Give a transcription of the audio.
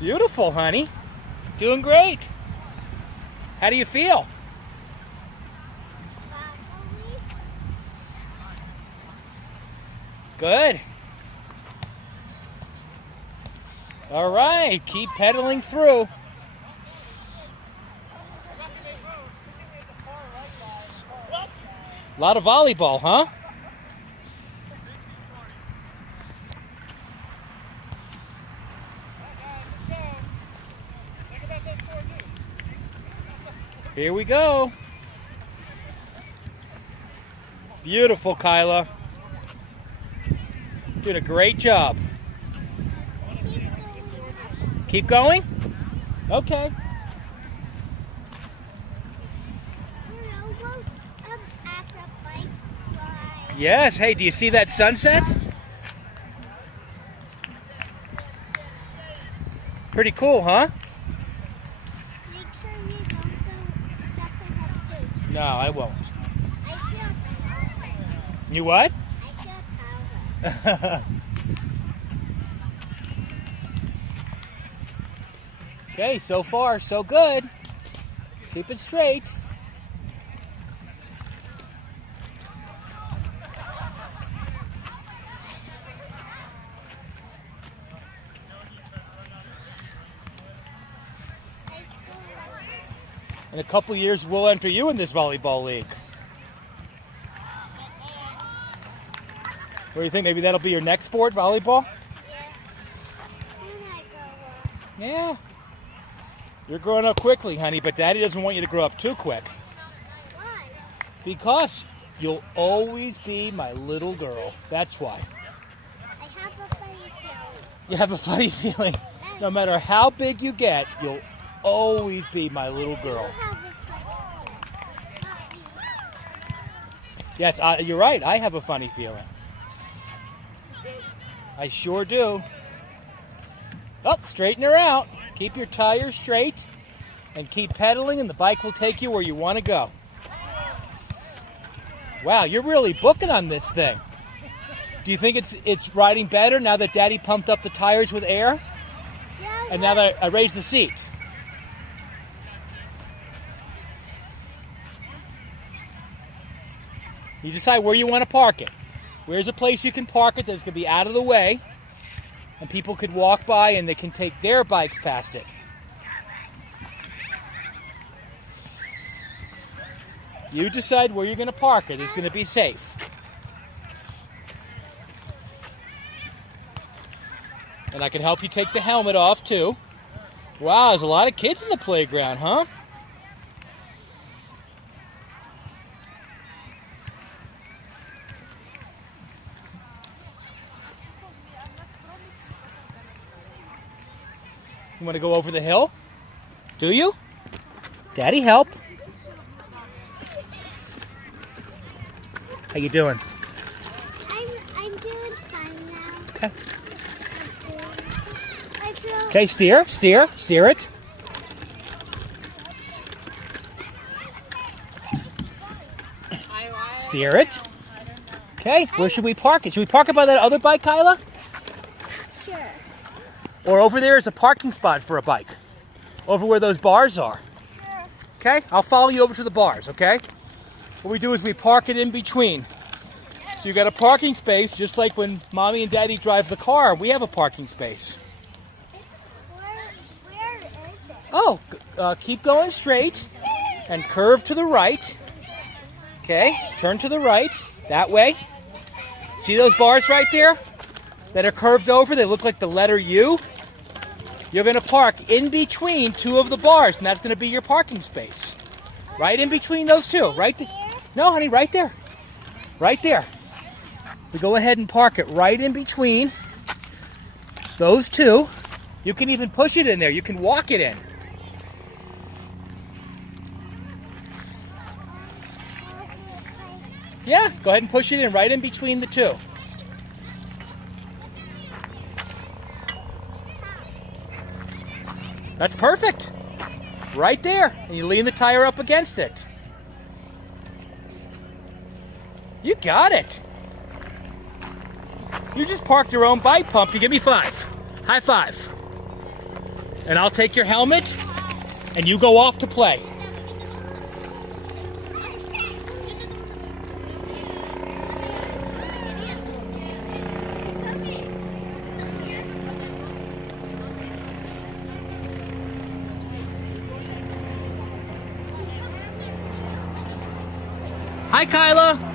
Beautiful, honey. Doing great. How do you feel? Good. All right, keep pedaling through. A lot of volleyball, huh? Here we go. Beautiful, Kyla. Doing a great job. Keep going? Okay. Yes. Hey, do you see that sunset? Pretty cool, huh? Make sure you don't go step ahead of this. No, I won't. I feel power. You what? I feel power. Okay, so far, so good. Keep it straight. In a couple years, we'll enter you in this volleyball league. What do you think? Maybe that'll be your next sport, volleyball? Yeah. You're growing up quickly, honey, but Daddy doesn't want you to grow up too quick. Why? Because you'll always be my little girl. That's why. I have a funny feeling. You have a funny feeling. No matter how big you get, you'll always be my little girl. I have a funny feeling. Yes, you're right. I have a funny feeling. I sure do. Oh, straighten her out. Keep your tires straight and keep pedaling, and the bike will take you where you want to go. Wow, you're really booking on this thing. Do you think it's riding better now that Daddy pumped up the tires with air? Yeah, And now that I raised the seat? You decide where you want to park it. Where's a place you can park it that's going to be out of the way, and people could walk by and they can take their bikes past it. You decide where you're going to park it. It's going to be safe. And I can help you take the helmet off too. Wow, there's a lot of kids in the playground, huh? You want to go over the hill? Do you? Daddy, help. How you doing? I'm doing fine now. Okay. I feel Okay, steer it. Steer it. Okay, where should we park it? Should we park it by that other bike, Kyla? sure. Or over there is a parking spot for a bike. Over where those bars are. Sure. Okay, I'll follow you over to the bars, okay? What we do is we park it in between. So you got a parking space, just like when Mommy and Daddy drive the car, we have a parking space. Where is it? Oh, keep going straight and curve to the right. Okay, turn to the right, that way. See those bars right there that are curved over? They look like the letter U. You're going to park in between two of the bars, and that's going to be your parking space. Right in between those two, right there. No, honey, right there. Right there. We go ahead and park it right in between those two. You can even push it in there. You can walk it in. Yeah, go ahead and push it in right in between the two. That's perfect. Right there. And you lean the tire up against it. You got it. You just parked your own bike pump. You give me 5. High five. And I'll take your helmet, and you go off to play. Hi, Kyla.